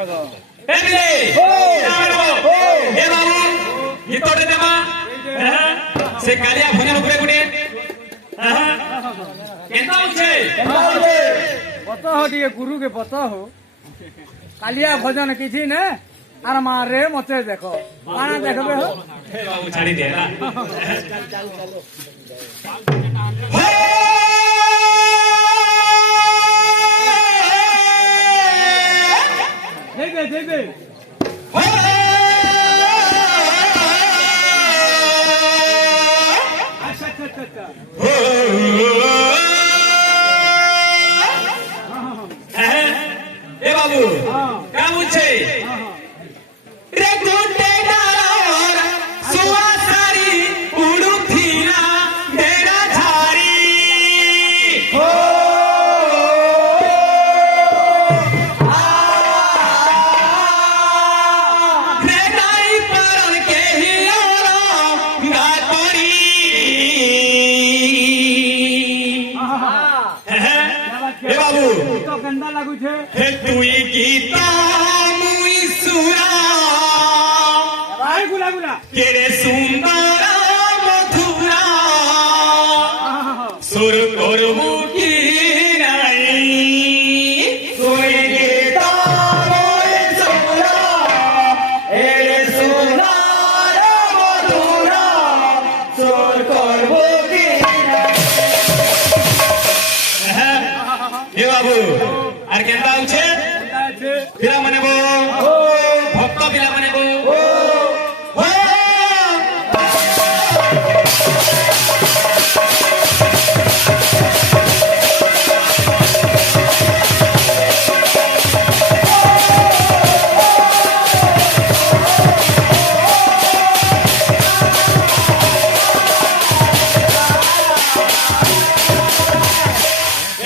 এদিকে এ বাবু গীতটে দেবা সে কালিয়া ভজন উপরে গুটে কেনতা হচ্ছে पता हो टे गुरु के पता हो कालिया भजन किसी ने आर मारे मते देखो काना देखबे हो हे बाबू छाड़ी दे ना देखे अच्छा अच्छा अच्छा ए बाबू क्या बुझे रे गुंडे डार सुवासारी उडुथीना डेरा झारी हो रे नाई परन के हियारा गा करी ए बाबू तो गंदा लागू छे हे तुई गीता मुई सुरा भाई गुला गुला केरे सुंदर मधुरा सुर करबू की নাই তুই গীতা মুই সুরা এরে সুন্দর মধুরা সুর করবू की নাই এ বাবু আর কেনটা আছে পিলা মানে গো ভক্ত পিলা মানে গো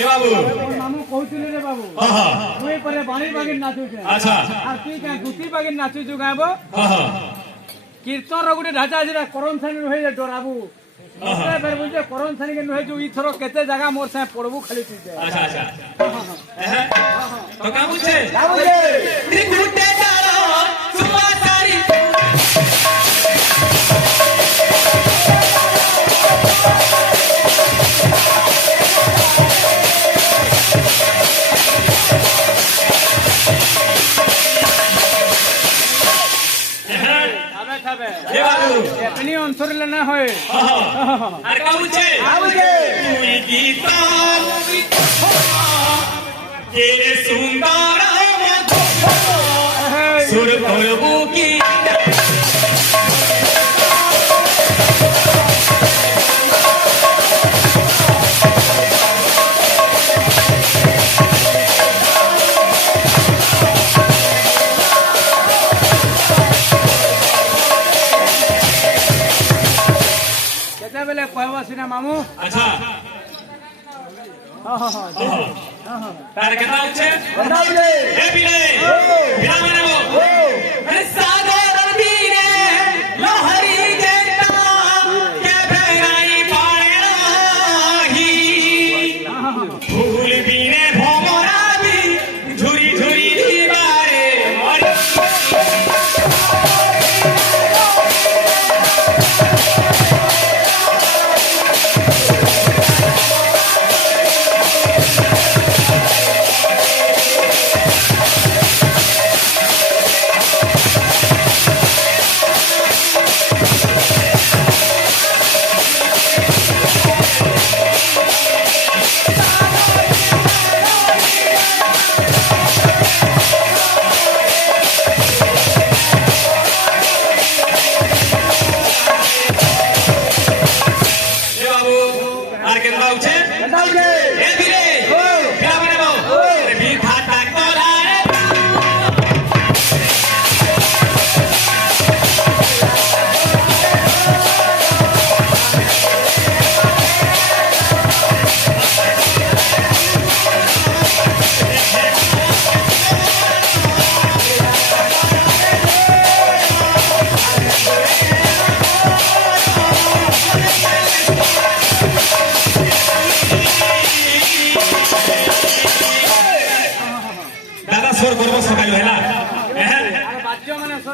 বাবু মামু কହୁଥିଲେ রে বাবু তুই পরে বাণী বাগিন নাচু ছে আচ্ছা আর তুই কা গুটি বাগিন নাচু জু গাবো কীর্তন র গুটি ঢাচা আছে করন সানি রহে যে ডরাবু মতে ফের বুঝে করন সানি কে নহে জু ইথর কেতে জায়গা মোর সে পড়বু খালি তুই আচ্ছা আচ্ছা তো কা বুঝছে রে গুটে ডালো সুবাসারি এ বাবু এখনি অন্তর লেনা হয় আর কা বুঝছে তুই গীতা মুই কেরে সুন্দর মধুরা সুর করবু কি কেতেবেলে কহবা সিনা মামু আচ্ছা তার কেনা হচ্ছে এ বিলে বিনা মানে গো এ সাগর বীরে লহরি যেতা কে বেরাই পারে নাহি ফুল বিনে ভমরা বি ঝুরি ঝুরি দিবারে মরি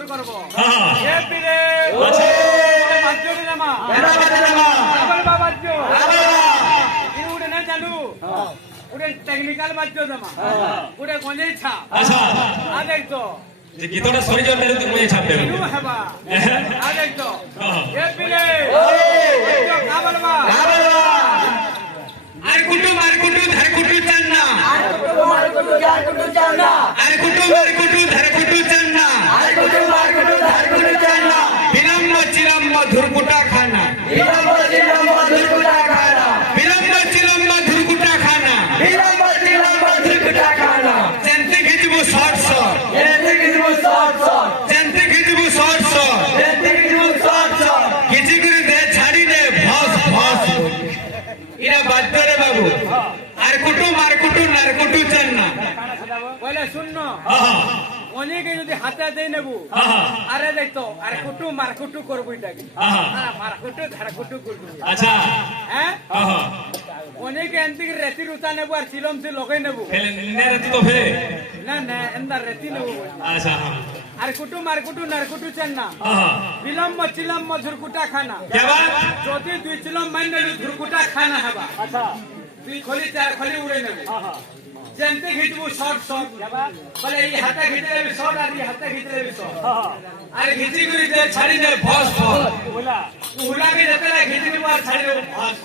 সুন্দর করব হ্যাঁ। এ পিরে আছে। বাজ্যটি জামা কেডা বাজে জামা আবার বাজ্য আরে ইনু উড়ে না জানু উড়ে টেকনিক্যাল বাজ্য জামা উড়ে গঞ্জেই ছা আচ্ছা আ দেখতো যে গীতটা সরি যাবে তো মনে ছাপবে ইনু হেবা আ দেখতো হ্যাঁ। এ পিরে কা বলবা আর কুটু মার কুটু ধর কুটু চান্না আর কুটু মার কুটু ধর কুটু চান্না বিলম্ব চিলম্ব ধুরকুটা খানা বিলম্ব চিলম্ব ধুরকুটা খানা চেন্তি খিচবু শর্ট শর্ট চেন্তি খিচবু শর্ট শর্ট খিচি করে দে ছাড়ি দে ভস ভস ইরা বাধ্য রে বাবু আর কুটু মার কুটু নার কুটু চান্না বলে শুনন আহা অনেকে যদি হাতে দেই নেবু আহা আরে দেখতো আরে কুটু মার কুটু করবো এটাকে আহা মার কুটু ধার কুটু করবো আচ্ছা হ্যাঁ আহা অনেকে এনতি রেতি রুতা নেবো আর চিলম সে লগাই নেবো ফেলে নে রে তো ফেলে না না এন্দা রেতি নেবো আচ্ছা আর কুটু মার কুটু নার কুটু চেন না আহা বিলম্ব চিলম্ব ঝুরকুটা খানা क्या बात যদি দুই চিলম মাইন নেবি ঝুরকুটা খানা হবা আচ্ছা দুই খলি চার খলি উড়ে নেবে যেমতে ঘিচবু শর্ট শর্ট বলে এই হাতে ঘিচে নেবি শর্ট আর এই হাতে ঘিচে নেবি শর্ট আর ঘিচি করে দে ছাড়ি দে ভস ভস উলাকে যেতে না ঘিচি নেবো আর ছাড়ি দেবো ভস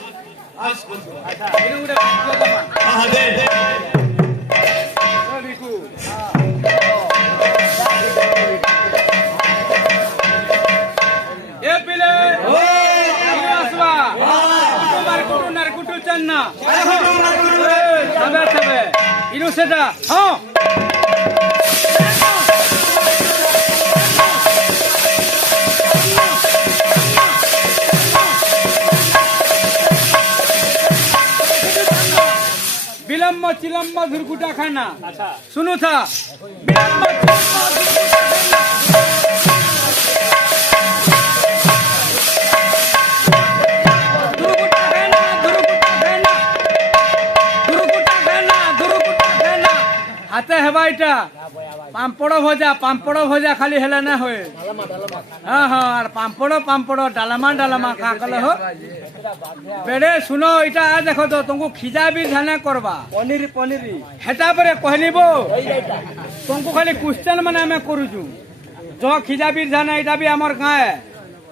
ভস আচ্ছা এটা উড়ে आहा दे বিকু এ পিলে ও আসবা তোমার কুটু নার কুটু চান না তবে তবে ইনু সেটা হ্যাঁ বিলম্ব চিলম্ব ধুরকুটা খানা শুনু থা বিলম্ব হাতে হেবা এটা পাম্পড় ভজা খালি হেলে না হয়ে হ্যাঁ হ্যাঁ আর পাম্পড় ডালামা কা কলে হো বেড়ে শুনো এটা দেখো তো তোমাকে খিজা বি ধানে করবা পনির হেটা পরে কহলিব তোমাকে খালি কোশ্চেন মানে আমি করুছু যহ খিজা বি ধানে এটা বি আমার গায়ে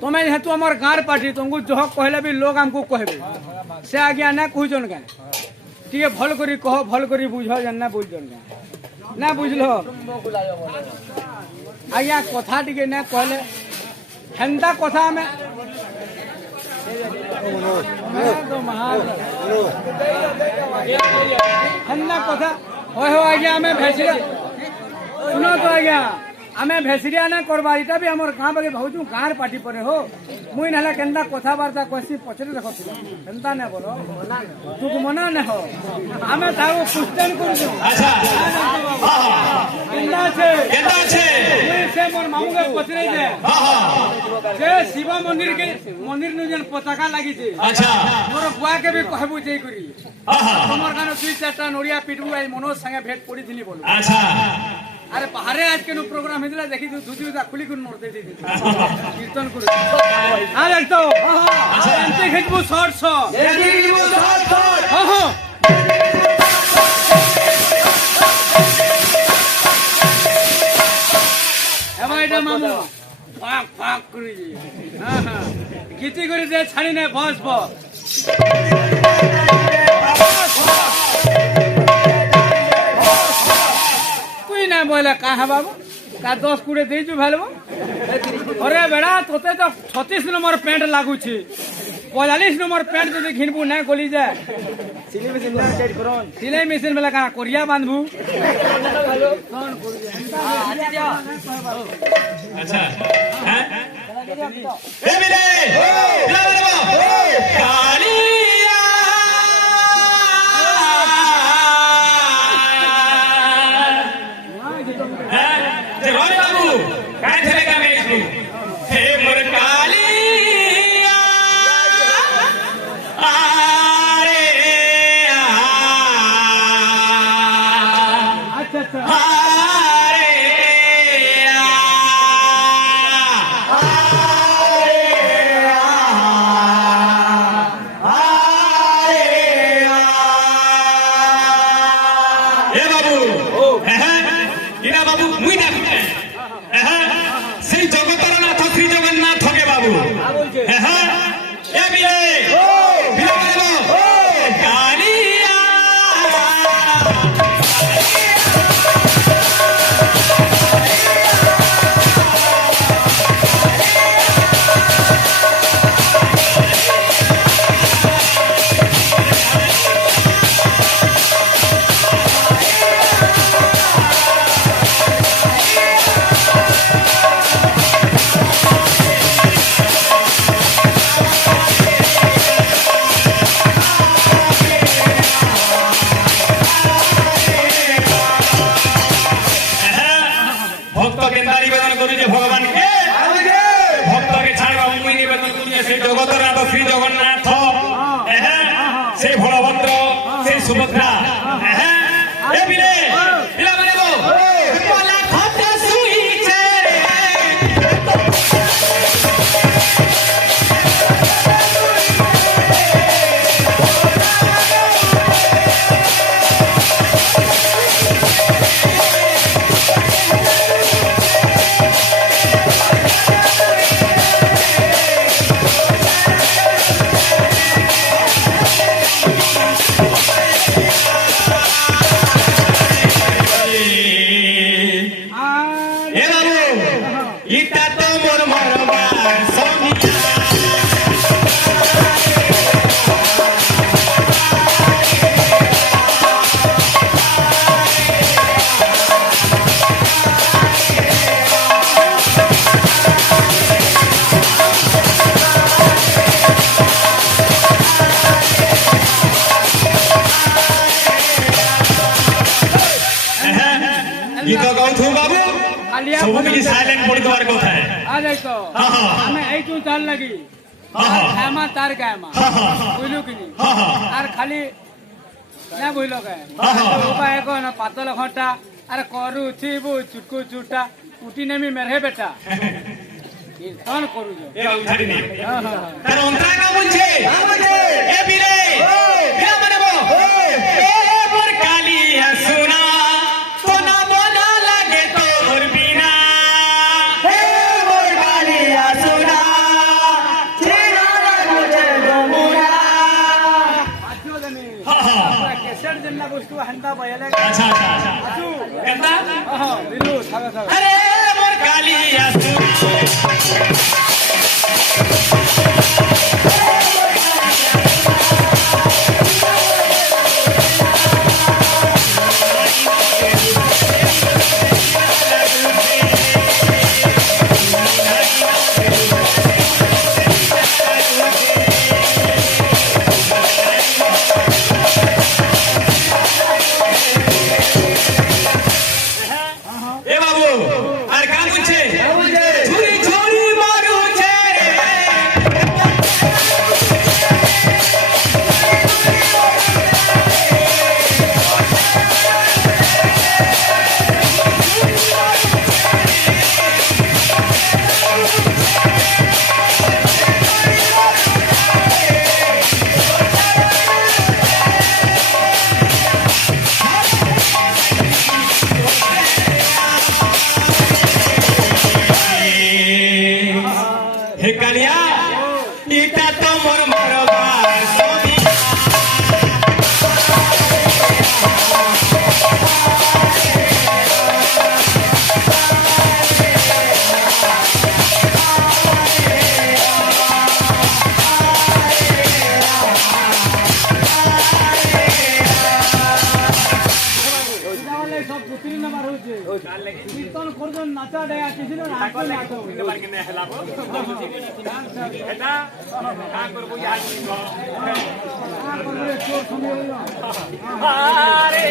তুমি যেহেতু আমার গাঁর পার্টি তোমাকে যহ কহলে বি লোক আমকু কহবে সে আজ্ঞা না কহুছন গায়ে টিকে ভাল করি কহ ভাল করি বুঝ যেন না বুঝছন গায়ে না বুঝল আজ্ঞা কথা টিকে না কহলে হেন্তা কথা আমি হেন্তা কথা হয় হয় আজ্ঞা আমি ভেসিয়া শুনো তো আজ্ঞা আমি ভেসিয়া না করবা এটা বি আমার গাঁ বাকি ভাবছু গাঁর পার্টি পরে হো মুই নাহলে কেনতা কথাবার্তা কইছি পছরে দেখছিল কেনতা না বলো তুক মনা না হো আমি তাও কোশ্চেন করছু अच्छा কেনতা আছে केदा আছে মুই সে মোর মামুকে পছরে দে आहा যে শিব মন্দির নু যেন পতাকা লাগিছে अच्छा মোর বুয়াকে বি কহবু যাই করি आहा তোমার গানে দুই চারটা নড়িয়া পিটবু আই মনোজ সঙ্গে ভেট পড়িছিলি বলো अच्छा আরে পাহাড়ে আজ কেন প্রোগ্রাম হয়েছিল দেখি দুটা খুলি করে নড়তে দিয়েছি কীর্তন করে আর একটু এনতে খেটবু শর্ট শর্ট এবার এটা মামু ফাঁক ফাঁক করে গীতি করে দিয়ে ছাড়ি নে বস বস তুই না বলে কাহা বাবু তা 10-20 ଦେଇଛୁ ভালো আরে বেড়া তোতে তো 36 নম্বর প্যান্ট লাগুছি 45 নম্বর প্যান্ট যদি ঘিনবু না গলি যায় সিলাই মেশিন বেলা কানা করিয়া বাঁধবু अच्छा हैं ए मिले कालिया जवानी बाबू काय चलेगा मैं इसको हे मोर कालिया आरे আচ্ছা আচ্ছা आरे মুই ডাকবে হ্যাঁ সেই জগতর নাথ শ্রী জগন্নাথ কে বাবু হ্যাঁ এ বিলে বিলে বলো কালিয়া ভক্ত কেন্দা নিবেদন করুছে ভগবানকে ভক্তকে ছাড়বা মুই নিবেদন করুছে সেই জগতর নাথ শ্রী জগন্নাথ সেই বলভদ্র সেই সুভদ্রা এ বিলে বিলে মানে গো কলা কথা শুইছে রে এ বাবু ইটা তো মোর মরবা সোনিয়া গীত গাউথু বাবু কালিয়া ସବୁ କିଛି ସାଇଲେଣ୍ଟ ପଡି ଦେବାର କଥା आ जाई तो हाँ, हाँ। हमें आई तू चाल लगी हाँ, हाँ। खामा तार गायमा हाँ, हाँ। बुझलु कि नहीं हाँ, हाँ। আর খালি না বুঝলো কে हाँ, हाँ। উপায় কোন পাতল ঘন্টা আর করু থিবু চুটকু চুটা উটি নেমি মেরে বেটা কীর্তন করুছ ଏ ବାବୁ ଛାଡି ନେ হ্যাঁ হ্যাঁ হ্যাঁ। ତାର ଅନ୍ତରା କା ବୁଝେ ଏ ବିରେ ବିରା ମାନେ ବୋ ଏ মোর কালিয়া সোনা সোনা বলা লাগে তোর বিনা হে মোর কালিয়া সোনা চেনা লাগে গোমুরা আছো জানি হ্যাঁ হ্যাঁ কেসেট জন্না বস্তু হান্তা বয়ালে আচ্ছা আচ্ছা আচ্ছা আছো কেনতা হ্যাঁ দিলু থাকা থাকা আরে মোর কালিয়া সোনা এ বাবু আর কাম বুঝছে ছুরি ছুরি মারুছে হে কালিয়া ইটা তো মোর মরবা সোনিয়া তাহলে সব পুত্রী নাম্বার হচ্ছে কীর্তন করজন নাচা দেয়া কিছু না নাচো নাচো এটা কা করব ইয়া চোর শুনে হইলো আরে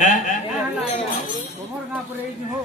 হ্যাঁ তোমার গাঁ পরে এই হো